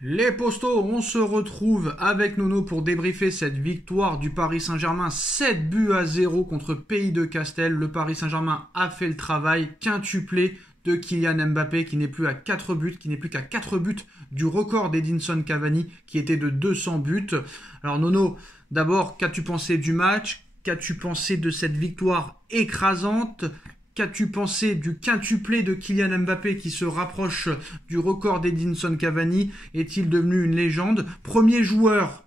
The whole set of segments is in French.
Les postos, on se retrouve avec Nono pour débriefer cette victoire du Paris Saint-Germain, 7-0 contre Pays de Castel. Le Paris Saint-Germain a fait le travail, quintuplé de Kylian Mbappé qui n'est plus à 4 buts, qui n'est plus qu'à 4 buts du record d'Edinson Cavani qui était de 200 buts. Alors Nono, d'abord, qu'as-tu pensé du match? Qu'as-tu pensé de cette victoire écrasante? Qu'as-tu pensé du quintuplé de Kylian Mbappé qui se rapproche du record d'Edinson Cavani? Est-il devenu une légende? Premier joueur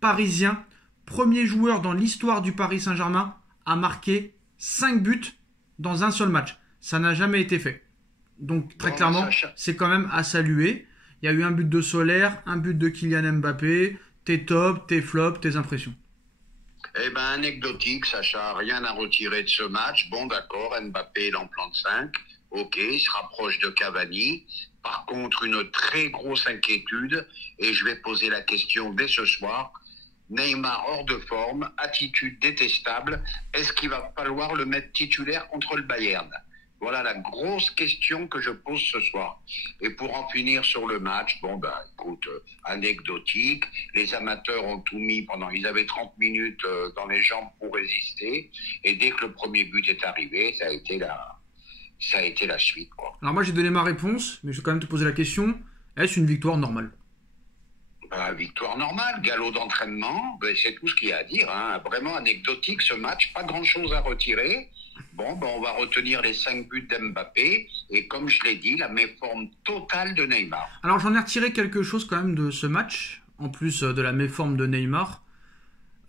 parisien, premier joueur dans l'histoire du Paris Saint-Germain à marquer 5 buts dans un seul match. Ça n'a jamais été fait. Donc très clairement, c'est quand même à saluer. Il y a eu un but de Solaire, un but de Kylian Mbappé. Tes tops, tes flops, tes impressions? Eh ben, anecdotique, Sacha, rien à retirer de ce match. Bon, d'accord, Mbappé, il en plante 5. Ok, il se rapproche de Cavani. Par contre, une très grosse inquiétude, et je vais poser la question dès ce soir. Neymar hors de forme, attitude détestable. Est-ce qu'il va falloir le mettre titulaire contre le Bayern? Voilà la grosse question que je pose ce soir. Et pour en finir sur le match, bon ben écoute, anecdotique, les amateurs ont tout mis pendant, ils avaient 30 minutes dans les jambes pour résister, et dès que le premier but est arrivé, ça a été la suite, quoi. Alors moi j'ai donné ma réponse, mais je vais quand même te poser la question. Est-ce une victoire normale? Victoire normale, galop d'entraînement, ben, c'est tout ce qu'il y a à dire, hein. Vraiment anecdotique ce match, pas grand-chose à retirer. Bon, ben, on va retenir les 5 buts d'Mbappé et comme je l'ai dit, la méforme totale de Neymar. Alors j'en ai retiré quelque chose quand même de ce match, en plus de la méforme de Neymar.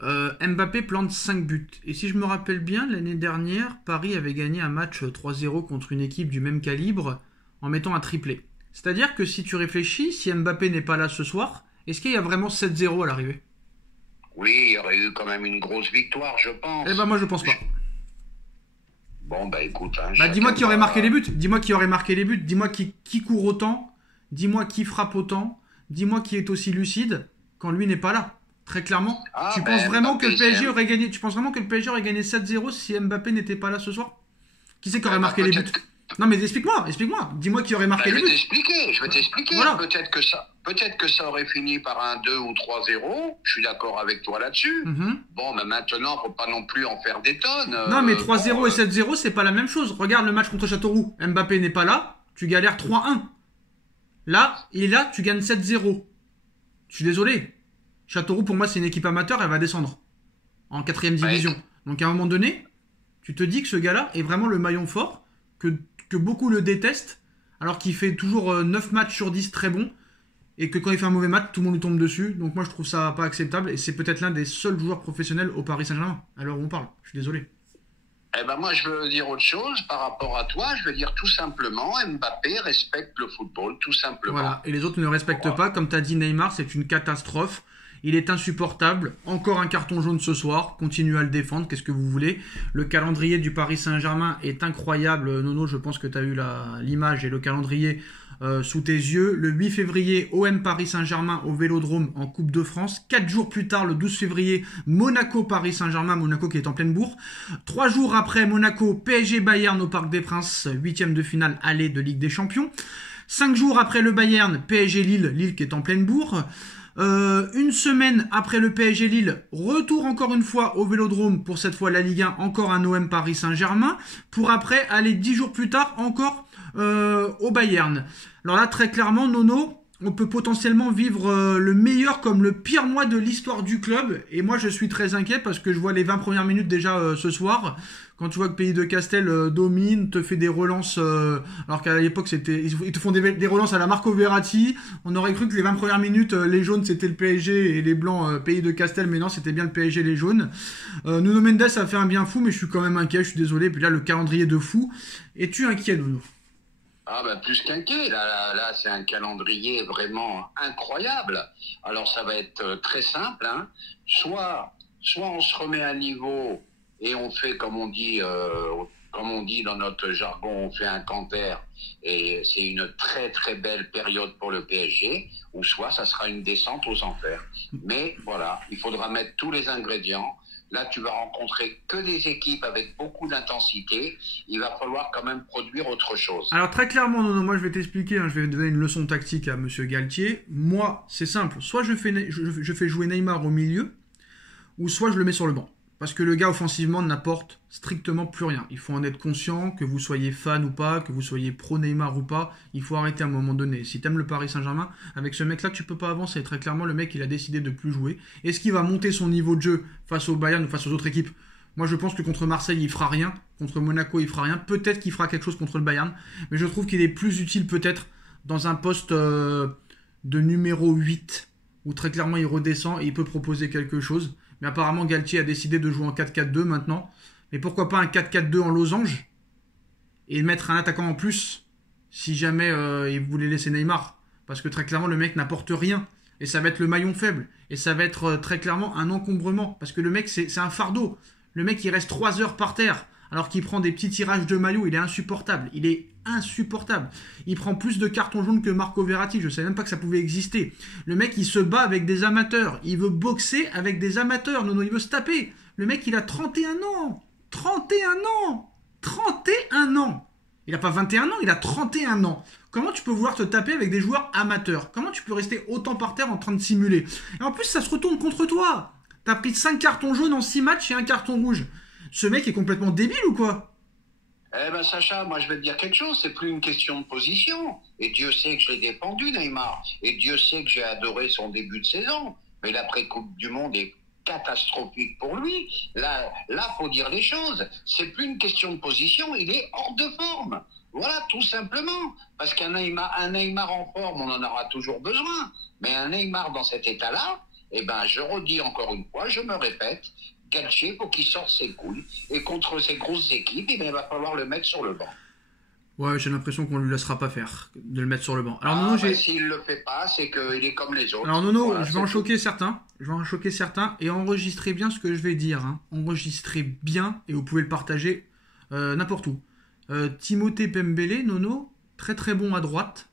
Mbappé plante 5 buts. Et si je me rappelle bien, l'année dernière, Paris avait gagné un match 3-0 contre une équipe du même calibre en mettant un triplé. C'est-à-dire que si tu réfléchis, si Mbappé n'est pas là ce soir, est-ce qu'il y a vraiment 7-0 à l'arrivée? Oui, il y aurait eu quand même une grosse victoire, je pense. Eh ben moi je pense pas. Bon, bah écoute, hein, dis-moi qui aurait marqué les buts. Dis-moi qui aurait marqué les buts. Dis-moi qui court autant. Dis-moi qui frappe autant. Dis-moi qui est aussi lucide quand lui n'est pas là. Très clairement. Tu penses vraiment que le PSG aurait gagné? Tu penses vraiment que le PSG aurait gagné 7-0 si Mbappé n'était pas là ce soir? Qui c'est qui aurait marqué les buts? Non mais explique-moi. Dis-moi qui aurait marqué les buts. Je vais t'expliquer. Voilà. Peut-être que ça aurait fini par un 2 ou 3-0. Je suis d'accord avec toi là-dessus. Bon, mais maintenant, faut pas non plus en faire des tonnes. Non, mais 3-0 et 7-0, c'est pas la même chose. Regarde le match contre Châteauroux. Mbappé n'est pas là, tu galères 3-1. Là, il est là, tu gagnes 7-0. Je suis désolé. Châteauroux, pour moi, c'est une équipe amateur, elle va descendre en 4ème division. Ouais. Donc, à un moment donné, tu te dis que ce gars-là est vraiment le maillon fort, que beaucoup le détestent, alors qu'il fait toujours 9 matchs sur 10 très bons, et que quand il fait un mauvais match, tout le monde lui tombe dessus. Donc moi, je trouve ça pas acceptable, et c'est peut-être l'un des seuls joueurs professionnels au Paris Saint-Germain, à l'heure où on parle. Je suis désolé. Eh ben moi, je veux dire autre chose par rapport à toi. Je veux dire tout simplement, Mbappé respecte le football, tout simplement. Voilà, et les autres ne le respectent pas. Comme tu as dit, Neymar, c'est une catastrophe. Il est insupportable. Encore un carton jaune ce soir. Continue à le défendre. Qu'est-ce que vous voulez? Le calendrier du Paris Saint-Germain est incroyable. Nono, je pense que tu as eu l'image et le calendrier sous tes yeux. Le 8 février, OM Paris Saint-Germain au Vélodrome en Coupe de France. 4 jours plus tard, le 12 février, Monaco Paris Saint-Germain. Monaco qui est en pleine bourre. 3 jours après, Monaco PSG Bayern au Parc des Princes. 8e de finale aller de Ligue des Champions. 5 jours après le Bayern, PSG Lille. Lille qui est en pleine bourre. Une semaine après le PSG Lille, retour encore une fois au Vélodrome, pour cette fois la Ligue 1, encore un OM Paris Saint-Germain, pour après aller 10 jours plus tard encore au Bayern. Alors là, très clairement, Nono, on peut potentiellement vivre le meilleur comme le pire mois de l'histoire du club, et moi je suis très inquiet parce que je vois les 20 premières minutes déjà ce soir. Quand tu vois que Pays de Castel domine, te fait des relances, alors qu'à l'époque ils te font des relances à la Marco Verratti. On aurait cru que les 20 premières minutes, les jaunes c'était le PSG et les blancs Pays de Castel, mais non, c'était bien le PSG les jaunes. Nuno Mendes a fait un bien fou, mais je suis quand même inquiet, je suis désolé. Puis là, le calendrier de fou. Es-tu inquiet, Nuno? Ah ben plus qu'inquiet, là c'est un calendrier vraiment incroyable. Alors ça va être très simple, hein. Soit on se remet à niveau et on fait comme on dit dans notre jargon, on fait un canter et c'est une très très belle période pour le PSG, ou soit ça sera une descente aux enfers. Mais voilà, il faudra mettre tous les ingrédients. Là, tu vas rencontrer que des équipes avec beaucoup d'intensité. Il va falloir quand même produire autre chose. Alors très clairement, non, moi je vais t'expliquer, hein, je vais donner une leçon tactique à Monsieur Galtier. Moi, c'est simple, soit je fais jouer Neymar au milieu, ou soit je le mets sur le banc. Parce que le gars, offensivement, n'apporte strictement plus rien. Il faut en être conscient, que vous soyez fan ou pas, que vous soyez pro-Neymar ou pas, il faut arrêter à un moment donné. Si t'aimes le Paris Saint-Germain, avec ce mec-là, tu peux pas avancer. Très clairement, le mec, il a décidé de plus jouer. Est-ce qu'il va monter son niveau de jeu face au Bayern ou face aux autres équipes? Moi, je pense que contre Marseille, il fera rien. Contre Monaco, il fera rien. Peut-être qu'il fera quelque chose contre le Bayern. Mais je trouve qu'il est plus utile, peut-être, dans un poste de numéro 8, où très clairement, il redescend et il peut proposer quelque chose. Mais apparemment, Galtier a décidé de jouer en 4-4-2 maintenant. Mais pourquoi pas un 4-4-2 en losange et mettre un attaquant en plus si jamais il voulait laisser Neymar. Parce que très clairement, le mec n'apporte rien. Et ça va être le maillon faible. Et ça va être très clairement un encombrement. Parce que le mec, c'est un fardeau. Le mec, il reste 3 heures par terre. Alors qu'il prend des petits tirages de maillot. Il est insupportable. Il est insupportable. Il prend plus de cartons jaunes que Marco Verratti. Je ne savais même pas que ça pouvait exister. Le mec, il se bat avec des amateurs. Il veut boxer avec des amateurs. Non, il veut se taper. Le mec, il a 31 ans. 31 ans. 31 ans. Il n'a pas 21 ans, il a 31 ans. Comment tu peux vouloir te taper avec des joueurs amateurs? Comment tu peux rester autant par terre en train de simuler? Et en plus, ça se retourne contre toi. T'as pris 5 cartons jaunes en 6 matchs et un carton rouge. Ce mec est complètement débile ou quoi? Eh ben Sacha, moi je vais te dire quelque chose, c'est plus une question de position. Et Dieu sait que je l'ai défendu, Neymar. Et Dieu sait que j'ai adoré son début de saison. Mais l'après-Coupe du Monde est catastrophique pour lui. Là, faut dire les choses. C'est plus une question de position, il est hors de forme. Voilà, tout simplement. Parce qu'un Neymar en forme, on en aura toujours besoin. Mais un Neymar dans cet état-là, eh ben, je redis encore une fois, je me répète, Galtier, faut qu'il sorte ses couilles. Et contre ces grosses équipes, eh ben, il va falloir le mettre sur le banc. Ouais, j'ai l'impression qu'on lui laissera pas faire de le mettre sur le banc. Alors Nono, s'il le fait pas, c'est qu'il est comme les autres. Alors Nono, voilà, je vais en choquer certains. Et enregistrez bien ce que je vais dire. Hein. Enregistrez bien et vous pouvez le partager n'importe où. Timothée Pembele, Nono, très très bon à droite.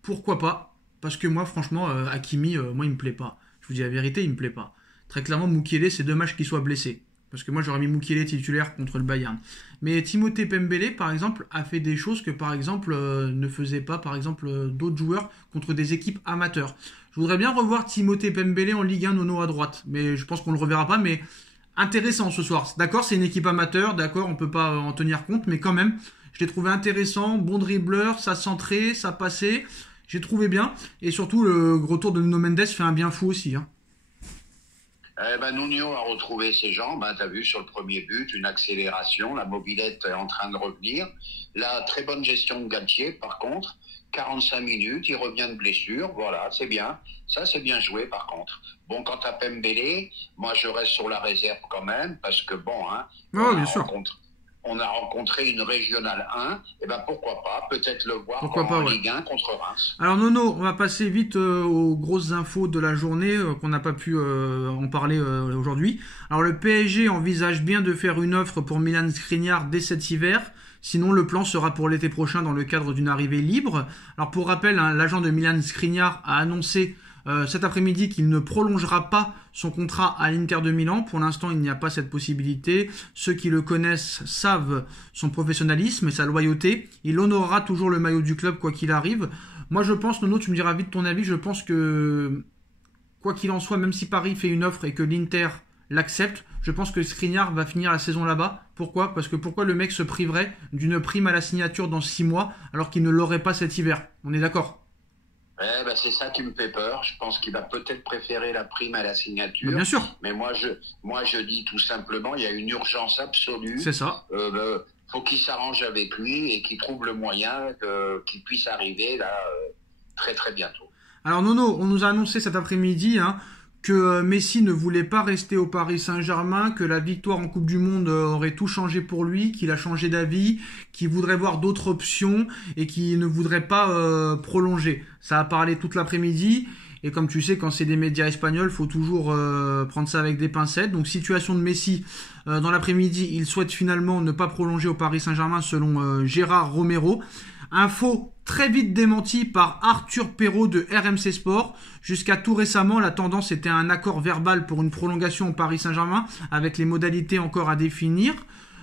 Pourquoi pas? Parce que moi, franchement, Hakimi, moi, il me plaît pas. Je vous dis la vérité, il me plaît pas. Très clairement, Mukiele, c'est dommage qu'il soit blessé. Parce que moi, j'aurais mis Mukiele titulaire contre le Bayern. Mais Timothée Pembele, par exemple, a fait des choses que, par exemple, ne faisaient pas, par exemple, d'autres joueurs contre des équipes amateurs. Je voudrais bien revoir Timothée Pembele en Ligue 1, Nono à droite. Mais je pense qu'on le reverra pas. Mais intéressant ce soir. D'accord, c'est une équipe amateur. D'accord, on peut pas en tenir compte. Mais quand même, je l'ai trouvé intéressant. Bon dribbleur, ça centrait, ça passait. J'ai trouvé bien. Et surtout, le retour de Nuno Mendes fait un bien fou aussi. Hein. Nuno a retrouvé ses jambes, hein, tu as vu sur le premier but, une accélération, la mobilette est en train de revenir. La très bonne gestion de Galtier, par contre, 45 minutes, il revient de blessure, voilà, c'est bien. Ça, c'est bien joué, par contre. Bon, quant à Pembele, moi, je reste sur la réserve quand même, parce que bon, hein, on a rencontré une régionale 1, et ben pourquoi pas, peut-être le voir en Ligue 1 contre Reims. Alors Nono, on va passer vite aux grosses infos de la journée, qu'on n'a pas pu en parler aujourd'hui. Alors le PSG envisage bien de faire une offre pour Milan Skriniar dès cet hiver, sinon le plan sera pour l'été prochain dans le cadre d'une arrivée libre. Alors pour rappel, hein, l'agent de Milan Skriniar a annoncé cet après-midi qu'il ne prolongera pas son contrat à l'Inter de Milan. Pour l'instant, il n'y a pas cette possibilité. Ceux qui le connaissent savent son professionnalisme et sa loyauté. Il honorera toujours le maillot du club quoi qu'il arrive. Moi, je pense, Nono, tu me diras vite ton avis, je pense que quoi qu'il en soit, même si Paris fait une offre et que l'Inter l'accepte, je pense que Skriniar va finir la saison là-bas. Pourquoi? Parce que pourquoi le mec se priverait d'une prime à la signature dans 6 mois alors qu'il ne l'aurait pas cet hiver? On est d'accord? C'est ça qui me fait peur. Je pense qu'il va peut-être préférer la prime à la signature. Mais bien sûr. Mais moi, je dis tout simplement, il y a une urgence absolue. C'est ça. Faut qu'il s'arrange avec lui et qu'il trouve le moyen qu'il puisse arriver là très très bientôt. Alors Nono, on nous a annoncé cet après-midi que Messi ne voulait pas rester au Paris Saint-Germain, que la victoire en Coupe du Monde aurait tout changé pour lui, qu'il a changé d'avis, qu'il voudrait voir d'autres options et qu'il ne voudrait pas prolonger. Ça a parlé toute l'après-midi et comme tu sais, quand c'est des médias espagnols, faut toujours prendre ça avec des pincettes. Donc situation de Messi dans l'après-midi, il souhaite finalement ne pas prolonger au Paris Saint-Germain selon Gérard Romero. Info très vite démentie par Arthur Perrault de RMC Sport. Jusqu'à tout récemment, la tendance était un accord verbal pour une prolongation au Paris Saint-Germain, avec les modalités encore à définir.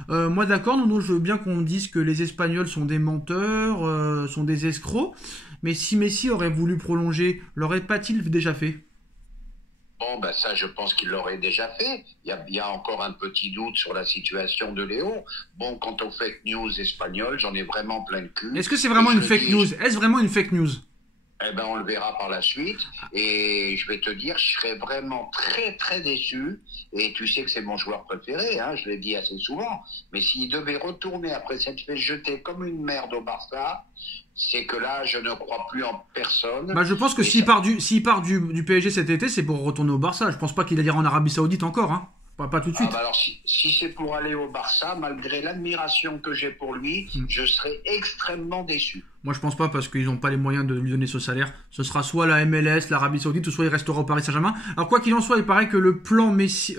Moi d'accord, Nono, je veux bien qu'on dise que les Espagnols sont des menteurs, sont des escrocs, mais si Messi aurait voulu prolonger, l'aurait pas-il déjà fait? Bon, ben ça, je pense qu'il l'aurait déjà fait. Il y a encore un petit doute sur la situation de Léo. Bon, quant aux fake news espagnoles, j'en ai vraiment plein le cul. Est-ce que c'est vraiment une fake news? Est-ce vraiment une fake news? Eh ben, on le verra par la suite. Et je vais te dire, je serais vraiment très, très déçu. Et tu sais que c'est mon joueur préféré, hein, je l'ai dit assez souvent. Mais s'il devait retourner après s'être fait jeter comme une merde au Barça, c'est que là, je ne crois plus en personne. Bah, je pense que s'il part du PSG cet été, c'est pour retourner au Barça. Je pense pas qu'il ira en Arabie Saoudite encore, hein. Pas tout de suite. Ah bah alors, si c'est pour aller au Barça, malgré l'admiration que j'ai pour lui, je serais extrêmement déçu. Moi, je pense pas parce qu'ils n'ont pas les moyens de lui donner ce salaire. Ce sera soit la MLS, l'Arabie Saoudite, ou soit il restera au Paris Saint-Germain. Alors, quoi qu'il en soit, il paraît que le clan Messi,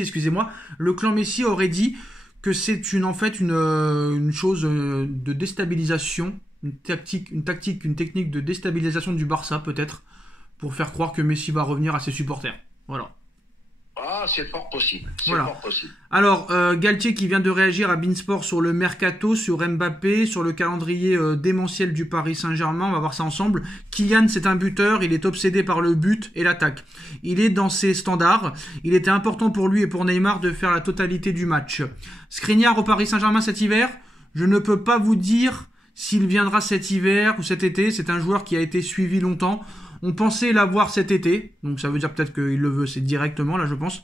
excusez-moi, le clan Messi aurait dit que c'est une chose de déstabilisation, une technique de déstabilisation du Barça, peut-être, pour faire croire que Messi va revenir à ses supporters. Voilà. Ah, c'est fort possible. Voilà. Fort possible. Alors, Galtier qui vient de réagir à Beansport sur le mercato, sur Mbappé, sur le calendrier démentiel du Paris Saint-Germain. On va voir ça ensemble. Kylian, c'est un buteur. Il est obsédé par le but et l'attaque. Il est dans ses standards. Il était important pour lui et pour Neymar de faire la totalité du match. Skriniar au Paris Saint-Germain cet hiver. Je ne peux pas vous dire s'il viendra cet hiver ou cet été. C'est un joueur qui a été suivi longtemps. On pensait l'avoir cet été, donc ça veut dire peut-être qu'il le veut, c'est directement là je pense.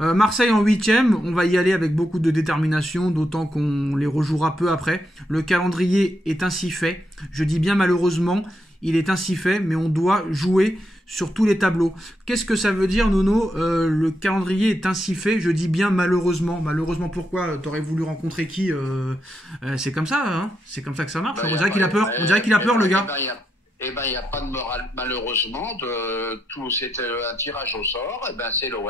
Marseille en 8e, on va y aller avec beaucoup de détermination, d'autant qu'on les rejouera peu après. Le calendrier est ainsi fait, je dis bien malheureusement, il est ainsi fait, mais on doit jouer sur tous les tableaux. Qu'est-ce que ça veut dire Nono? Le calendrier est ainsi fait, je dis bien malheureusement. Malheureusement pourquoi? T'aurais voulu rencontrer qui? C'est comme ça, hein, c'est comme ça que ça marche. On dirait qu'il a peur, le gars. Eh ben, il n'y a pas de morale, malheureusement. C'était un tirage au sort. Eh ben, c'est l'OM.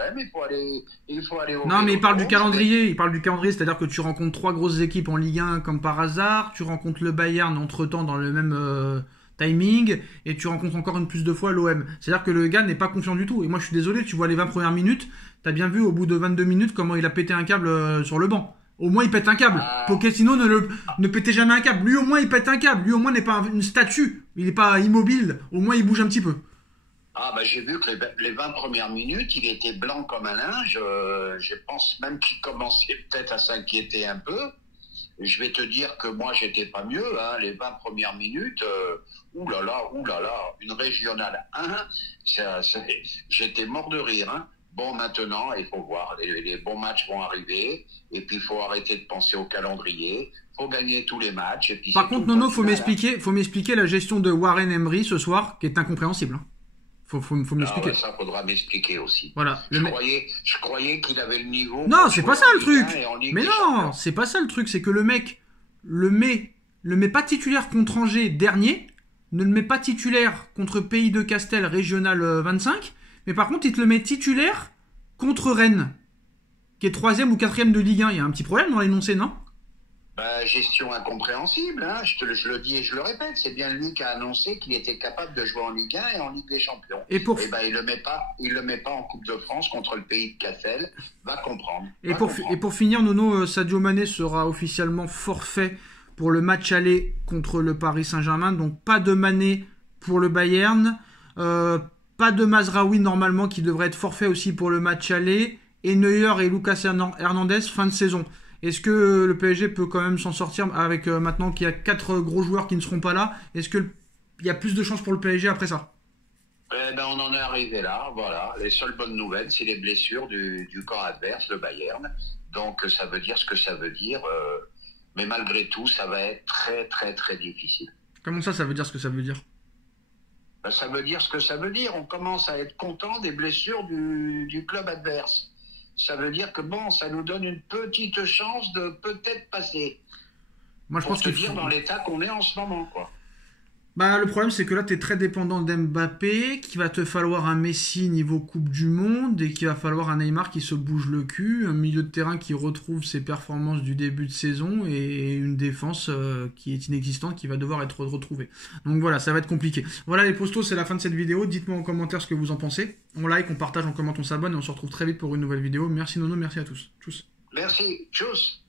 Il faut aller au. Non, mais il parle du calendrier. Il parle du calendrier, c'est-à-dire que tu rencontres 3 grosses équipes en Ligue 1 comme par hasard. Tu rencontres le Bayern entre-temps dans le même timing. Et tu rencontres encore une plus de fois l'OM. C'est-à-dire que le gars n'est pas confiant du tout. Et moi, je suis désolé, tu vois les 20 premières minutes. T'as bien vu au bout de 22 minutes comment il a pété un câble sur le banc. Au moins il pète un câble. Pochettino ne pétait jamais un câble. Lui au moins il pète un câble. Lui au moins n'est pas une statue. Il n'est pas immobile. Au moins il bouge un petit peu. Ah bah j'ai vu que les 20 premières minutes, il était blanc comme un linge. Je pense même qu'il commençait peut-être à s'inquiéter un peu. Et je vais te dire que moi j'étais pas mieux. Hein. Les 20 premières minutes, oulala, une régionale 1, j'étais mort de rire. Hein. Bon, maintenant, il faut voir, les bons matchs vont arriver, et puis il faut arrêter de penser au calendrier, il faut gagner tous les matchs. Et puis par contre, Nono, faut m'expliquer la gestion de Warren Emery ce soir, qui est incompréhensible. Faut m'expliquer. Ouais, ça faudra m'expliquer aussi. Voilà. Je croyais qu'il avait le niveau. Non, c'est pas ça le truc. Mais non, c'est pas ça le truc, c'est que le mec le met pas titulaire contre Angers dernier, ne le met pas titulaire contre Pays de Castel régional 25. Mais par contre, il te le met titulaire contre Rennes, qui est 3e ou 4e de Ligue 1. Il y a un petit problème dans l'énoncé, non? Bah, gestion incompréhensible, hein. Je le dis et je le répète, c'est bien lui qui a annoncé qu'il était capable de jouer en Ligue 1 et en Ligue des Champions. Et ben, il le met pas en Coupe de France contre le Pays de Castel. Va comprendre. Et pour finir, Nono, Sadio Mané sera officiellement forfait pour le match aller contre le Paris Saint-Germain. Donc pas de Mané pour le Bayern. Pas de Mazraoui normalement qui devrait être forfait aussi pour le match aller. Et Neuer et Lucas Hernandez fin de saison. Est-ce que le PSG peut quand même s'en sortir avec maintenant qu'il y a 4 gros joueurs qui ne seront pas là? Est-ce qu'il y a plus de chances pour le PSG après ça? Ben, on en est arrivé là, voilà. Les seules bonnes nouvelles, c'est les blessures du camp adverse, le Bayern. Donc ça veut dire ce que ça veut dire. Mais malgré tout, ça va être très très très difficile. Comment ça veut dire ce que ça veut dire? Ça veut dire ce que ça veut dire. On commence à être content des blessures du club adverse. Ça veut dire que bon, ça nous donne une petite chance de peut-être passer. Moi, je pense qu'il faut dire dans l'état qu'on est en ce moment, quoi. Bah, le problème, c'est que là, tu es très dépendant d'Mbappé, qu'il va te falloir un Messi niveau Coupe du Monde, et qu'il va falloir un Neymar qui se bouge le cul, un milieu de terrain qui retrouve ses performances du début de saison, et une défense qui est inexistante, qui va devoir être retrouvée. Donc voilà, ça va être compliqué. Voilà les postos, c'est la fin de cette vidéo. Dites-moi en commentaire ce que vous en pensez. On like, on partage, on commente, on s'abonne, et on se retrouve très vite pour une nouvelle vidéo. Merci Nono, merci à tous. Tchuss. Merci. Tchuss.